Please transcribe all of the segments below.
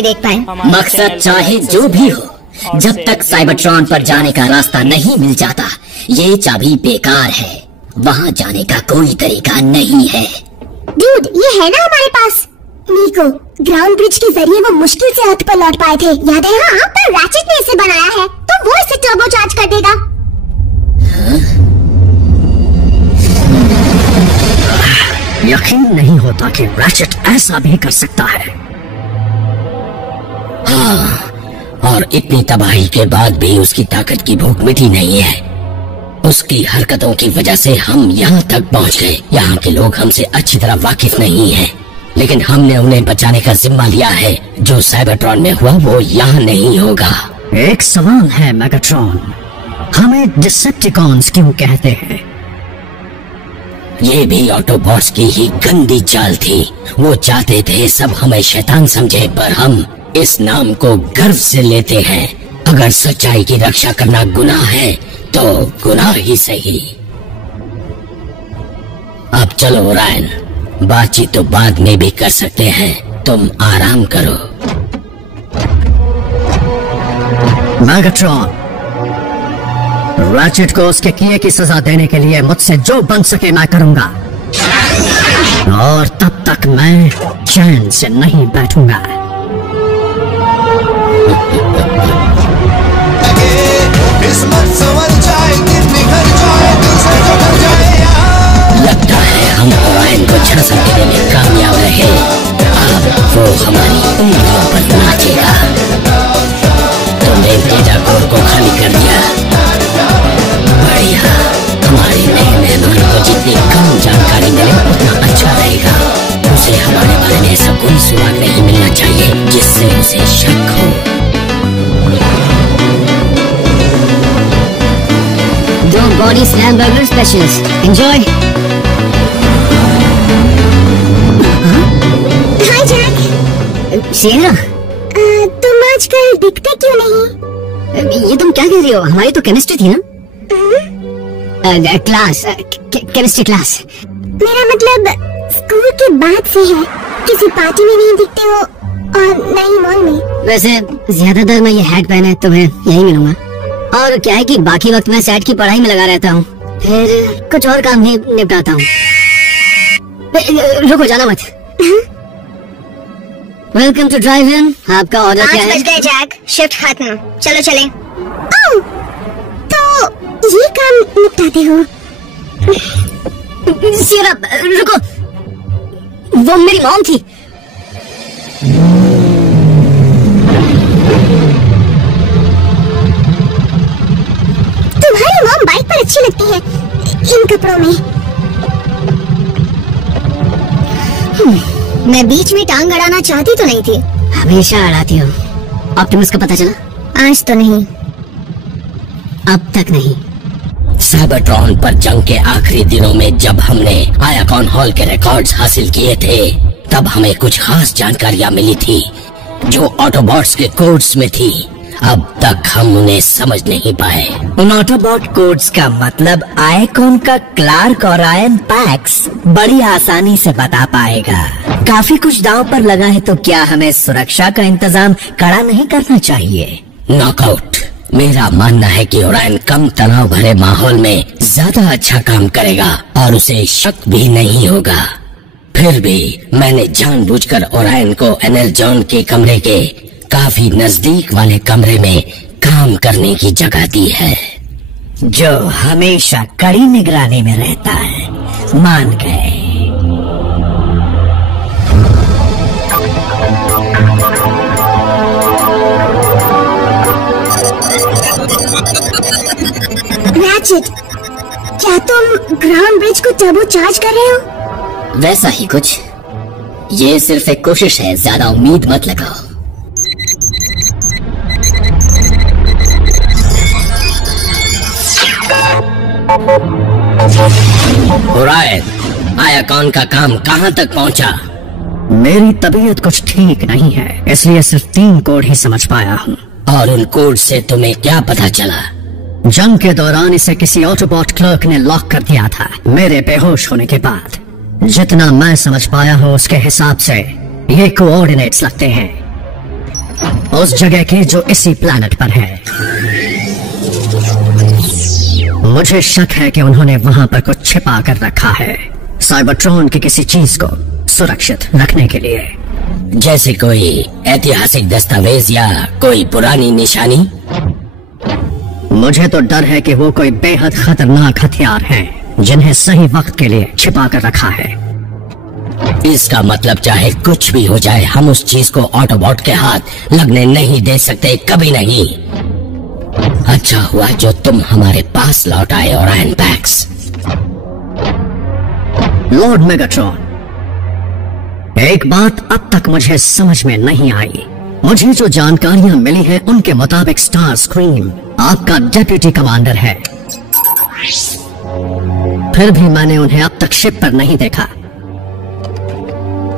नहीं देख पाए। मकसद चाहे जो भी हो, जब तक साइबरट्रॉन पर जाने का रास्ता नहीं मिल जाता, ये चाबी बेकार है। वहाँ जाने का कोई तरीका नहीं है। डूड, ये है ना हमारे पास। नीको, ग्राउंड ब्रिज के जरिए वो मुश्किल से अर्थ पर लौट पाए थे, याद है? हाँ, पर रैचेट ने इसे बनाया है, तो वो इसे टर्बो चार्ज कर देगा। यकीन नहीं होता कि रैचेट ऐसा भी कर सकता है। हाँ, और इतनी तबाही के बाद भी उसकी ताकत की भूख मिटी नहीं है। उसकी हरकतों की वजह से हम यहाँ तक पहुँच गए। यहाँ के लोग हमसे अच्छी तरह वाकिफ नहीं हैं, लेकिन हमने उन्हें बचाने का जिम्मा लिया है। जो साइबरट्रॉन में हुआ वो यहाँ नहीं होगा। एक सवाल है मेगाट्रॉन, हमें डिसेप्टिकॉन्स क्यों कहते हैं? ये भी ऑटोबॉट्स की ही गंदी चाल थी। वो चाहते थे सब हमें शैतान समझे, पर हम इस नाम को गर्व से लेते हैं। अगर सच्चाई की रक्षा करना गुनाह है तो गुनाह ही सही। अब चलो ओरायन, बातचीत तो बाद में भी कर सकते हैं, तुम आराम करो। मैगाट्रॉन, रैचेट को उसके किए की सजा देने के लिए मुझसे जो बन सके मैं करूंगा, और तब तक मैं चैन से नहीं बैठूंगा। लगता है हम ओरायन को झंसा देने में कामयाब रहे। अब वो हमारी उंगलियों पर नाचेगा। तुमने डेटा कोर को खाली कर दिया। बढ़िया, हमारे नए मेहमान को जितनी कम जानकारी मिले उतना अच्छा रहेगा। उसे हमारे बारे में ऐसा कोई सुराग नहीं मिलना चाहिए जिससे उसे शक हो। दो body slam burger specials, enjoy. Hi Jack. Sierra, तुम आजकल दिखते क्यों नहीं? ये तुम क्या कह रही हो? हमारी तो केमिस्ट्री थी ना? Class, chemistry class. मेरा मतलब स्कूल के बाद से है। किसी पार्टी में नहीं दिखते हो और नहीं मॉल में। वैसे ज्यादातर मैं ये हैट पहने तुम्हें यही मिलूंगा, और क्या है कि बाकी वक्त मैं सेट की पढ़ाई में लगा रहता हूँ, फिर कुछ और काम भी निपटाता हूँ। रुको, जाना मत। Welcome to drive in. आपका ऑर्डर क्या है? 5 बज गए जैक, शिफ्ट खत्म, चलो चले। तो ये काम निपटाते हो? सिएरा, रुको, वो मेरी मॉम थी। तुम्हारी मॉम बाइक पर अच्छी लगती है इन कपड़ों में। मैं बीच में टांग अड़ाना चाहती तो नहीं थी। हमेशा अड़ाती हो। ऑप्टिमस का पता चला? आज तो नहीं। अब तक नहीं। साइबरट्रॉन पर जंग के आखिरी दिनों में जब हमने आयाकॉन हॉल के रिकॉर्ड्स हासिल किए थे, तब हमें कुछ खास जानकारियां मिली थी जो ऑटोबॉट्स के कोड्स में थी। अब तक हम उन्हें समझ नहीं पाए। उन ऑटोबॉट कोड्स का मतलब आयकॉन का क्लार्क और आयन पैक्स बड़ी आसानी से बता पाएगा। काफी कुछ दांव पर लगा है, तो क्या हमें सुरक्षा का इंतजाम कड़ा नहीं करना चाहिए? नॉकआउट। मेरा मानना है कि ओरायन कम तनाव भरे माहौल में ज्यादा अच्छा काम करेगा और उसे शक भी नहीं होगा। फिर भी मैंने जानबूझकर ओरायन को एनर्जॉन के कमरे के काफी नजदीक वाले कमरे में काम करने की जगह दी है, जो हमेशा कड़ी निगरानी में रहता है। मान गए। रैचेट, क्या तुम ग्राउंड ब्रिज को टर्बो चार्ज कर रहे हो? वैसा ही कुछ। ये सिर्फ एक कोशिश है, ज्यादा उम्मीद मत लगाओ। ओरायन, आयाकॉन का काम कहाँ तक पहुँचा? मेरी तबीयत कुछ ठीक नहीं है, इसलिए सिर्फ 3 कोड ही समझ पाया हूँ। और उन कोड से तुम्हें क्या पता चला? जंग के दौरान इसे किसी ऑटोबॉट क्लर्क ने लॉक कर दिया था, मेरे बेहोश होने के बाद। जितना मैं समझ पाया हूँ उसके हिसाब से ये कोऑर्डिनेट्स लगते हैं। उस जगह के जो इसी प्लैनेट पर है। मुझे शक है कि उन्होंने वहां पर कुछ छिपा कर रखा है, साइबरट्रॉन की किसी चीज को सुरक्षित रखने के लिए। जैसे कोई ऐतिहासिक दस्तावेज या कोई पुरानी निशानी। मुझे तो डर है कि वो कोई बेहद खतरनाक हथियार हैं, जिन्हें सही वक्त के लिए छिपा कर रखा है। इसका मतलब चाहे कुछ भी हो जाए, हम उस चीज को ऑटोबॉट के हाथ लगने नहीं दे सकते, कभी नहीं। अच्छा हुआ जो तुम हमारे पास लौट आए ओरायन पैक्स। लॉर्ड मेगाट्रॉन, एक बात अब तक मुझे समझ में नहीं आई। मुझे जो जानकारियां मिली हैं उनके मुताबिक स्टार स्क्रीम आपका डेप्यूटी कमांडर है, फिर भी मैंने उन्हें अब तक शिप पर नहीं देखा।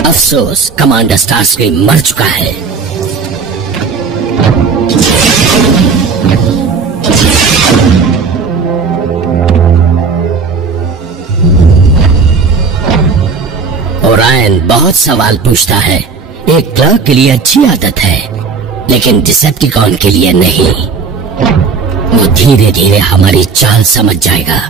अफसोस, कमांडर स्टारस्क्रीम मर चुका है। ओरायन बहुत सवाल पूछता है। एक क्लर्क के लिए अच्छी आदत है, लेकिन डिसेप्टिकॉन के लिए नहीं। वो धीरे धीरे हमारी चाल समझ जाएगा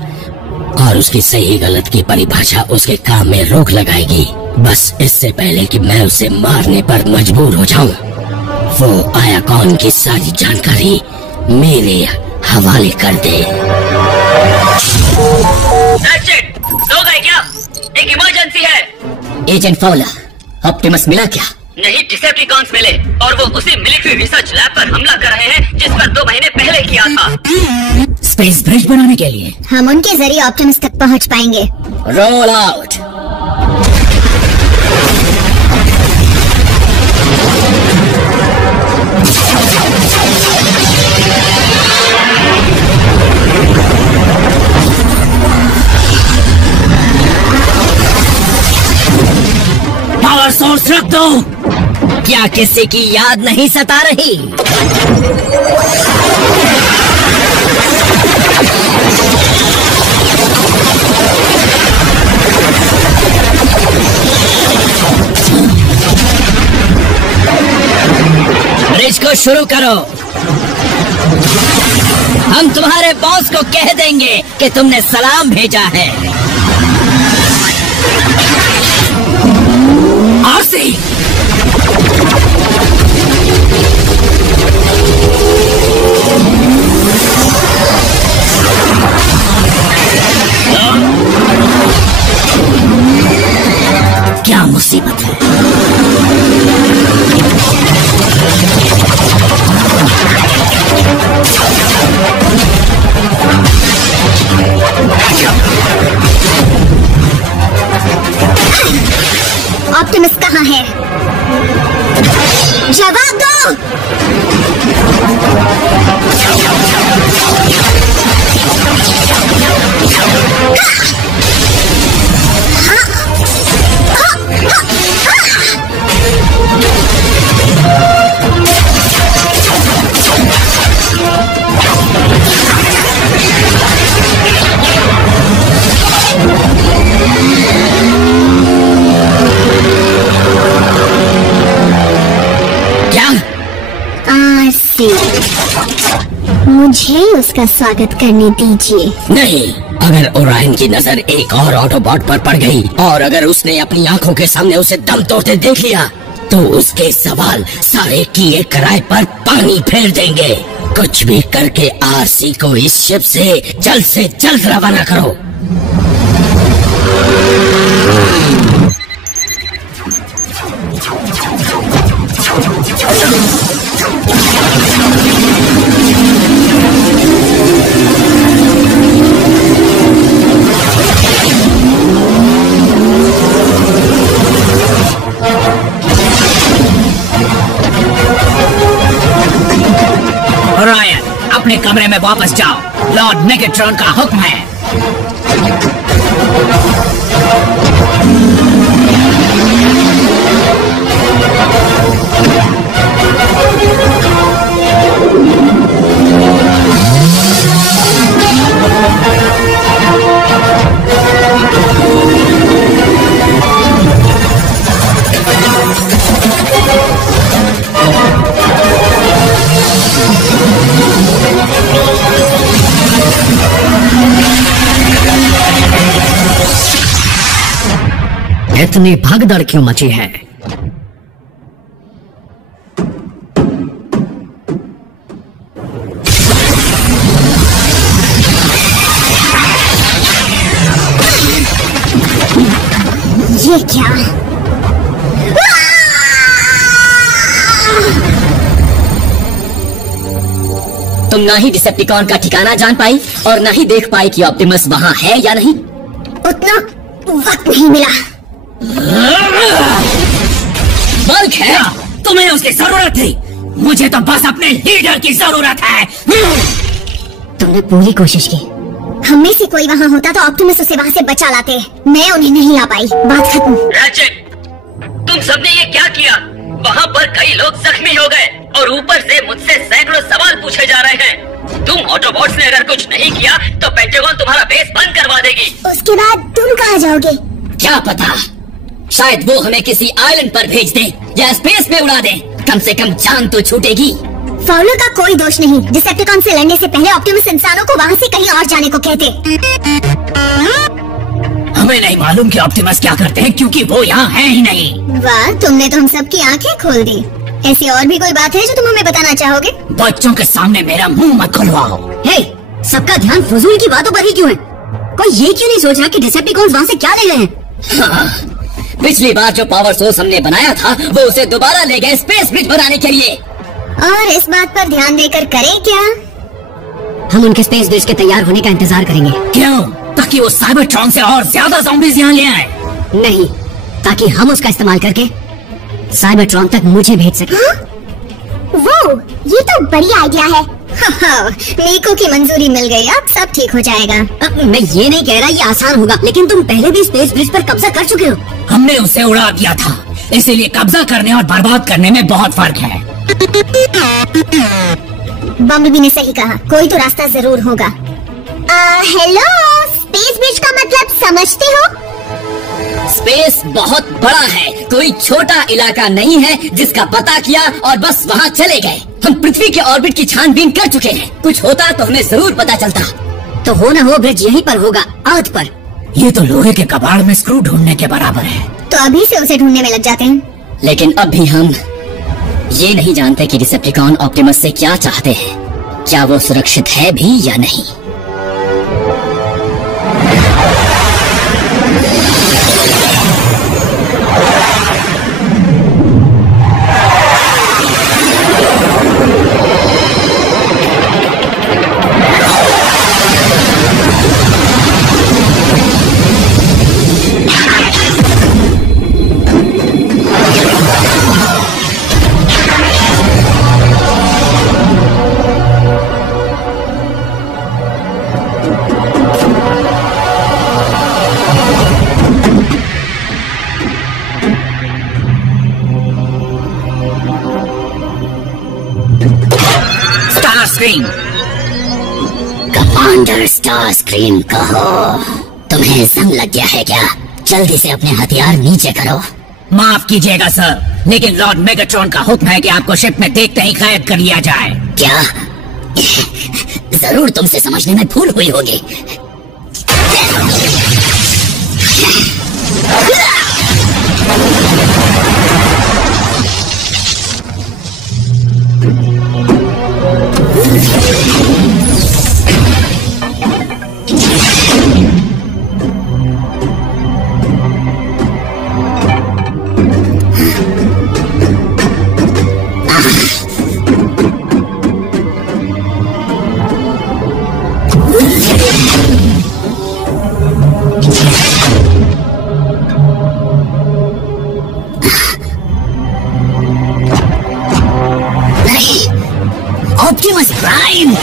और उसकी सही गलत की परिभाषा उसके काम में रोक लगाएगी। बस इससे पहले कि मैं उसे मारने पर मजबूर हो जाऊं, वो आयाकॉन की सारी जानकारी मेरे हवाले कर दे। सो गए क्या? एक इमरजेंसी है। एजेंट फॉलर, ऑप्टिमस मिला क्या? नहीं, डिसेप्टिकॉन्स मिले और वो उसी मिलिट्री रिसर्च लैब पर हमला कर रहे हैं जिस पर 2 महीने पहले किया था। स्पेस ब्रिज बनाने के लिए हम उनके जरिए ऑप्टिमस तक पहुंच पाएंगे। Roll out. पावर सोर्स रख दो। क्या किसी की याद नहीं सता रही? ब्रिज को शुरू करो। हम तुम्हारे बॉस को कह देंगे कि तुमने सलाम भेजा है। आरसी, क्या मुसीबत है? ऑप्टिमस कहाँ है? जवाब दो। मुझे उसका स्वागत करने दीजिए। नहीं, अगर ओरायन की नजर एक और ऑटोबॉट पर पड़ गई और अगर उसने अपनी आंखों के सामने उसे दम तोड़ते देख लिया, तो उसके सवाल सारे किए कराए पर पानी फेर देंगे। कुछ भी करके आरसी को इस शिप से जल्द रवाना करो। ओरायन, अपने कमरे में वापस जाओ। लॉर्ड मेगाट्रॉन का हुक्म है। इतनी भगदड़ क्यों मची है? ये क्या? तुम ना ही डिसेप्टिकॉन का ठिकाना जान पाई और ना ही देख पाई कि ऑप्टिमस वहाँ है या नहीं। उतना वक्त नहीं मिला। बल्क है, तुम्हें उसकी जरूरत थी। मुझे तो बस अपने लीडर की जरूरत है। तुमने पूरी कोशिश की। हम में से कोई वहाँ होता तो ऑप्टिमस उसे वहाँ से बचा लाते। मैं उन्हें नहीं ला पाई। बात खत्म। रैचेट, तुम सबने ये क्या किया? वहाँ पर कई लोग जख्मी हो गए और ऊपर से मुझसे सैकड़ों सवाल पूछे जा रहे हैं। तुम ऑटोबॉट्स ने अगर कुछ नहीं किया तो पेंटागन तुम्हारा बेस बंद करवा देगी। उसके बाद तुम कहाँ जाओगे? क्या पता, शायद वो हमें किसी आइलैंड पर भेज दे या स्पेस में उड़ा दे। कम से कम जान तो छूटेगी। फाउलर का कोई दोष नहीं। डिसेप्टिकॉन से लड़ने से पहले ऑप्टिमस इंसानों को वहाँ से कहीं और जाने को कहते। हमें नहीं मालूम कि ऑप्टिमस क्या करते हैं क्योंकि वो यहाँ है ही नहीं। वाह, तुमने तो हम सबकी आंखें खोल दी। ऐसी और भी कोई बात है जो तुम हमें बताना चाहोगे? बच्चों के सामने मेरा मुंह मत खुलवाओ। हे, सबका ध्यान फजूल की बातों पर ही क्यों है? कोई ये क्यों नहीं सोच रहा कि डिसेप्टिकॉन्स वहाँ से क्या ले गए हैं? हाँ, पिछली बार जो पावर सोर्स हमने बनाया था वो उसे दोबारा ले गए स्पेस ब्रिज बनाने के लिए। और इस बात पर ध्यान देकर करें क्या? हम उनके स्पेस ब्रिज के तैयार होने का इंतजार करेंगे। क्यों? ताकि वो साइबरट्रॉन से और ज्यादा ज़ॉम्बीज़ यहाँ ले आए। नहीं, ताकि हम उसका इस्तेमाल करके साइबरट्रॉन तक मुझे भेज सके। वो, ये तो बड़ी आइडिया है। मीको की मंजूरी मिल गई, अब सब ठीक हो जाएगा। मैं ये नहीं कह रहा ये आसान होगा, लेकिन तुम पहले भी स्पेस ब्रिज पर कब्जा कर चुके हो। हमने उसे उड़ा दिया था, इसीलिए कब्जा करने और बर्बाद करने में बहुत फर्क है। बम्बलबी ने सही कहा, कोई तो रास्ता जरूर होगा। हेलो, स्पेस ब्रिज का मतलब समझते हो? स्पेस बहुत बड़ा है, कोई छोटा इलाका नहीं है जिसका पता किया और बस वहाँ चले गए। हम पृथ्वी के ऑर्बिट की छानबीन कर चुके हैं। कुछ होता तो हमें जरूर पता चलता। तो हो न हो ब्रिज यहीं पर होगा, अर्थ पर। ये तो लोहे के कबाड़ में स्क्रू ढूंढने के बराबर है। तो अभी से उसे ढूंढने में लग जाते हैं। लेकिन अब भी हम ये नहीं जानते कि डिसेप्टिकॉन ऑप्टिमस से क्या चाहते हैं। क्या वो सुरक्षित है भी या नहीं। कमांडर स्टार स्क्रीन कहो, तुम्हें जंग लग गया है क्या? जल्दी से अपने हथियार नीचे करो। माफ कीजिएगा सर, लेकिन लॉर्ड मेगाट्रॉन का हुक्म है कि आपको शिप में देखते ही कैद कर लिया जाए। क्या? जरूर तुमसे समझने में भूल हुई होगी। Optimus prime!